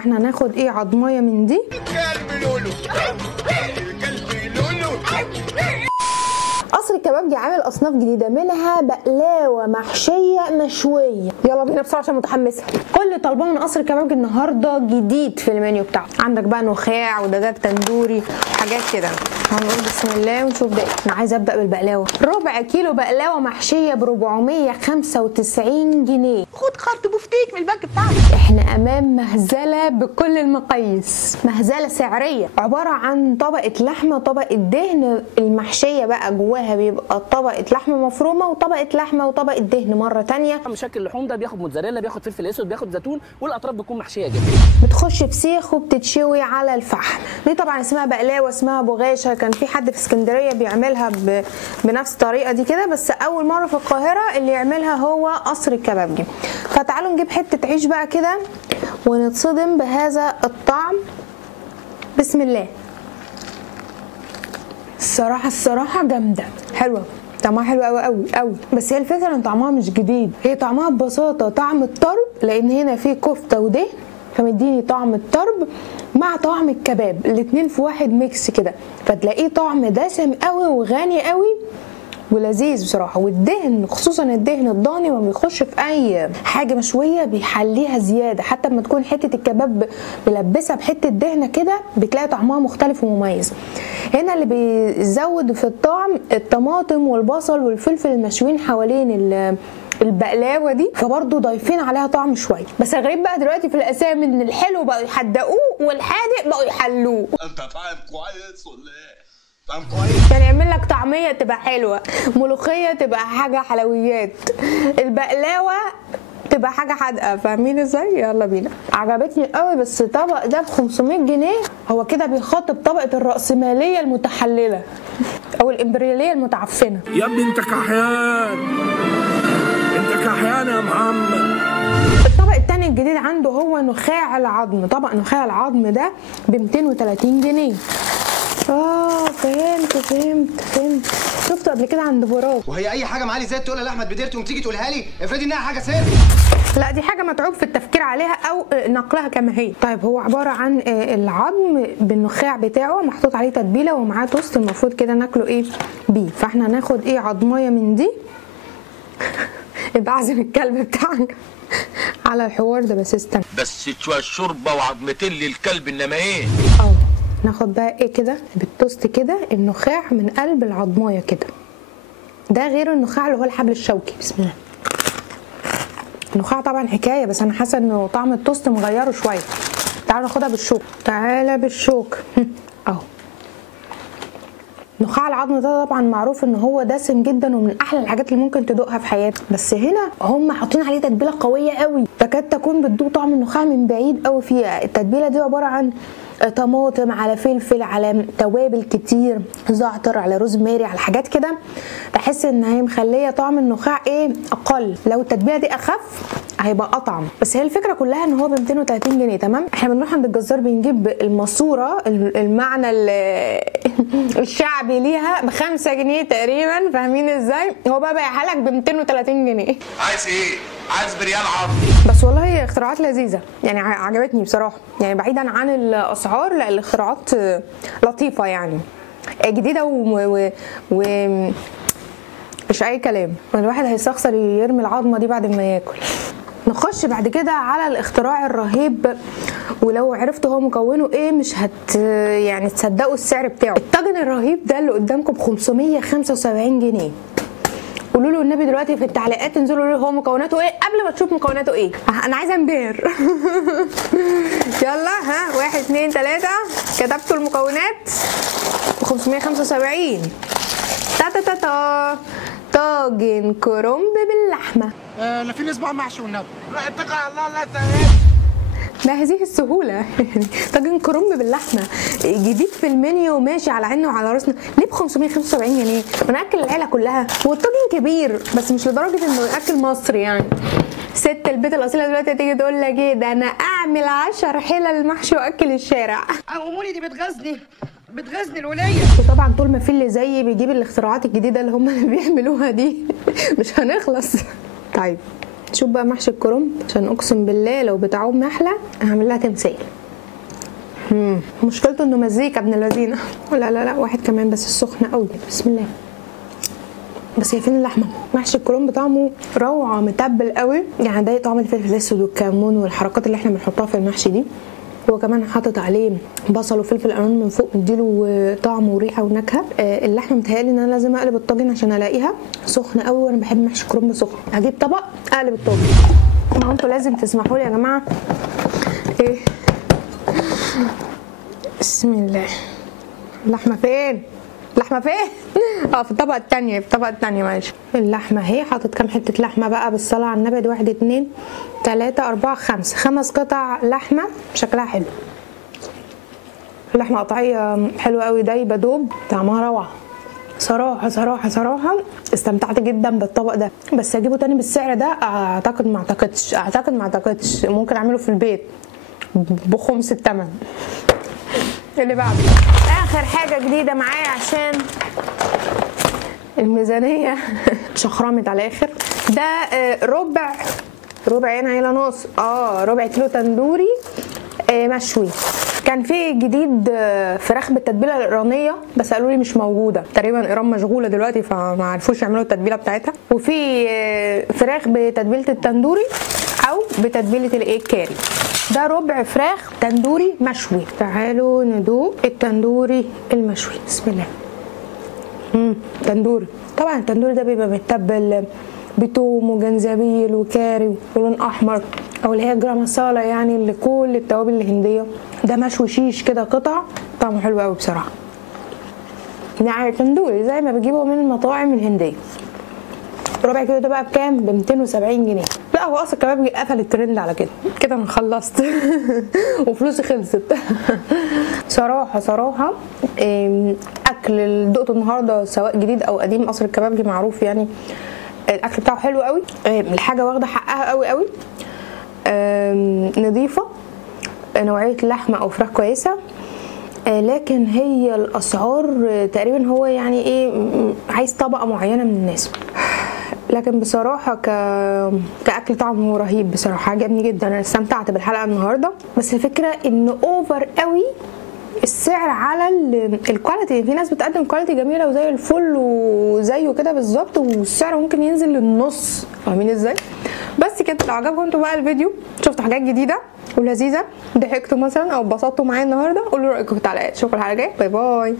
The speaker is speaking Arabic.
فاحنا هناخد ايه عضمايه من دي. الكلب لولو الكلب لولو. قصر الكبابجي عامل اصناف جديده، منها بقلاوه محشيه مشويه. يلا بينا بسرعه عشان متحمسه. كل طلبان من قصر الكبابجي النهارده جديد في المنيو بتاعه. عندك بقى نخاع ودجاج تندوري وحاجات كده. هنقول بسم الله ونشوف ده. انا عايزه ابدا بالبقلاوه. ربع كيلو بقلاوه محشيه ب 495 جنيه. خد خط بفتيك من البنك بتاعك. احنا امام مهزله بكل المقاييس، مهزله سعريه، عباره عن طبقه لحمه، طبقه دهن المحشيه بقى جواها بيبقى طبقه لحمه مفرومه وطبقه لحمه وطبقه دهن مره ثانيه. مشكل اللحوم ده بياخد موتزاريلا، بياخد فلفل اسود، بياخد زيتون، والاطراف بتكون محشيه جدا. بتخش في سيخ وبتتشوي على الفحم. دي طبعا اسمها بقلاوه، اسمها ابو غاشه. كان في حد في اسكندريه بيعملها بنفس الطريقه دي كده، بس اول مره في القاهره اللي يعملها هو قصر الكبابجي. فتعالوا نجيب حته عيش بقى كده ونتصدم بهذا الطعم. بسم الله. الصراحه جامده، حلوه، طعمها حلو قوي قوي قوي. بس هي الفكره ان طعمها مش جديد، هي طعمها ببساطه طعم الطرب، لان هنا في كفته ودهن فمديني طعم الطرب مع طعم الكباب، الاتنين في واحد ميكس كده، فتلاقيه طعم دسم قوي وغني قوي ولذيذ بصراحه. والدهن خصوصا الدهن الضاني ما بيخش في اي حاجه مشويه بيحليها زياده، حتى لما تكون حته الكباب ملبسه بحته دهنه كده بتلاقي طعمها مختلف ومميز. هنا اللي بيزود في الطعم الطماطم والبصل والفلفل المشويين حوالين البقلاوه دي، فبرضه ضايفين عليها طعم شويه. بس الغريب بقى دلوقتي في الاسامي ان الحلو بقوا يحدقوه والحادق بقوا يحلوه. انت فاهم كويس ولا ايه؟ فاهم كويس؟ يعني يعمل لك طعميه تبقى حلوه، ملوخيه تبقى حاجه حلويات، البقلاوه تبقى حاجه حادقه. فاهمين ازاي؟ يلا بينا. عجبتني قوي. بس طبق ده ب 500 جنيه، هو كده بيخاطب طبقه الرأسماليه المتحلله او الامبرياليه المتعفنه. يا ابني انت كحيان، انت كحيان يا محمد. الطبق التاني الجديد عنده هو نخاع العظم. طبق نخاع العظم ده ب 230 جنيه. فهمت. شفته قبل كده عند براك. وهي اي حاجه معالي زي تقولها لاحمد بدير تقوم تيجي تقولها لي؟ افرضي انها حاجه سر. لا دي حاجه متعوب في التفكير عليها او نقلها كما هي. طيب هو عباره عن العظم بالنخاع بتاعه محطوط عليه تتبيله ومعاه توست، المفروض كده ناكله ايه بيه. فاحنا هناخد ايه عظمايه من دي. بعزم الكلب بتاعك على الحوار ده. بس استنى، بس شويه شوربه وعظمتين للكلب انما ايه؟ ناخد بقى ايه كده بالتوست كده النخاع من قلب العظمايه كده. ده غير النخاع اللي هو الحبل الشوكي. بسم الله. النخاع طبعا حكايه، بس انا حاسه انه طعم التوست مغيره شويه. تعالوا ناخدها بالشوك. تعالى بالشوك اهو. نخاع العظم ده طبعا معروف ان هو دسم جدا ومن احلى الحاجات اللي ممكن تدوقها في حياتك، بس هنا هم حاطين عليه تتبيله قويه قوي، تكاد تكون بتدوق طعم النخاع من بعيد قوي فيها. التتبيله دي عباره عن طماطم على فلفل على توابل كتير، زعتر على روزماري على حاجات كده، تحس ان هي مخليه طعم النخاع ايه اقل. لو التتبيله دي اخف هيبقى اطعم. بس هي الفكره كلها ان هو ب 230 جنيه. تمام. احنا بنروح عند الجزار بنجيب الماسوره، المعنى الشعبي ليها ب 5 جنيه تقريبا. فاهمين ازاي؟ هو بقى بايعها لك ب 230 جنيه. عايز ايه؟ عايز بريال عظم. بس والله هي اختراعات لذيذه يعني، عجبتني بصراحه. يعني بعيدا عن الاسعار، لا الاختراعات لطيفه يعني، جديده و مش اي كلام. الواحد هيستخسر يرمي العظمه دي بعد ما ياكل. نخش بعد كده على الاختراع الرهيب، ولو عرفتوا هو مكونه ايه مش يعني تصدقوا السعر بتاعه. الطاجن الرهيب ده اللي قدامكم ب 575 جنيه. قولوا له النبي دلوقتي في التعليقات، انزلوا له هو مكوناته ايه قبل ما تشوف مكوناته ايه. انا عايزه انبهر. يلا ها 1 2 3 كتبتوا المكونات ب 575. تا طاجن كرنب باللحمه. لا في صباع محشي والنبي. لا اتقى على الله لا تهاب. ما هذه السهوله. طاجن كرنب باللحمه جديد في المنيو، ماشي على عيننا وعلى راسنا. ليه ب 575 جنيه؟ وناكل العيله كلها. والطاجن كبير بس مش لدرجه انه ياكل مصري يعني. ست البيت الاصيله دلوقتي هتيجي تقول لك ايه ده، انا اعمل 10 حلل محشي واكل الشارع. اموني دي بتغزني الوليه. وطبعا طول ما في اللي زيي بيجيب الاختراعات الجديده اللي هم اللي بيعملوها دي مش هنخلص. طيب شوف بقى محشي الكرنب، عشان اقسم بالله لو بتاعهم نحله هعمل لها تمثال. مشكلته انه مزيكا ابن اللذينه. لا لا لا، واحد كمان بس السخنه قوي. بسم الله. بس هي فين اللحمه؟ محشي الكرنب طعمه روعه، متبل قوي، يعني ده طعم الفلفل الاسود والكمون والحركات اللي احنا بنحطها في المحشي دي. هو كمان حاطط عليه بصل وفلفل الوان من فوق، مديله طعم وريحه ونكهه. اللحمه متهيألي ان انا لازم اقلب الطاجن عشان الاقيها سخنه قوي، وانا بحب محشي الكرنب سخن. هجيب طبق اقلب الطاجن. ما انتوا لازم تسمحوا لي يا جماعه. ايه؟ بسم الله. اللحمه فين؟ اللحمه فين؟ في الطبقه الثانيه، في الطبقه الثانيه معلش. اللحمه اهي، حاطط كام حته لحمه بقى بالصلاه على النبي. 1 2 3 4 5 5 قطع لحمه، شكلها حلو. اللحمه قطعيه حلوه قوي، دايبه دوب، طعمها روعه صراحه صراحه صراحه. استمتعت جدا بالطبق ده، بس اجيبه تاني بالسعر ده اعتقد ما اعتقدش ممكن اعمله في البيت بخمس الثمن. اللي بعده اخر حاجه جديده معايا عشان الميزانيه شخرمت على الاخر. ده ربع هنا الى نص، ربع كيلو تندوري مشوي. كان في جديد فراخ بالتتبيله الايرانيه، بس قالوا لي مش موجوده، تقريبا ايران مشغوله دلوقتي فما عرفوش يعملوا التتبيله بتاعتها. وفي فراخ بتتبيله التندوري او بتتبيله الكاري. ده ربع فراخ تندوري مشوي. تعالوا ندوق التندوري المشوي. بسم الله. تندوري. طبعا التندوري ده بيبقى متبل بتوم وجنزبيل وكاري ولون احمر، او اللي هي جرام مسالة، يعني اللي كل التوابل الهنديه. ده مشوي شيش كده قطع، طعمه حلو قوي بصراحه. يعني تندوري زي ما بجيبه من المطاعم الهنديه. ربع كيلو ده بقى بكام؟ ب 270 جنيه. لا هو اصلا كمان قفل الترند على كده انا خلصت وفلوسي خلصت. صراحه اكل اللي دقته النهارده سواء جديد او قديم، قصر الكبابجي معروف يعني الاكل بتاعه حلو قوي. الحاجه واخده حقها قوي قوي. نظيفه، نوعيه لحمه او فراخ كويسه. لكن هي الاسعار تقريبا هو يعني ايه، عايز طبقه معينه من الناس. لكن بصراحه كاكل طعمه رهيب بصراحه، عجبني جدا. انا استمتعت بالحلقه النهارده، بس الفكره انه اوفر قوي السعر على الكواليتي. في ناس بتقدم كواليتي جميله وزي الفل وزيه كده بالظبط، والسعر ممكن ينزل للنص. فاهمين ازاي؟ بس كده. لو عجبكم انتوا بقى الفيديو، شفتوا حاجات جديده ولذيذه، ضحكتوا مثلا او اتبسطتوا معايا النهارده، قولوا رايكم في التعليقات. اشوفكم الحلقه الجايه. باي باي.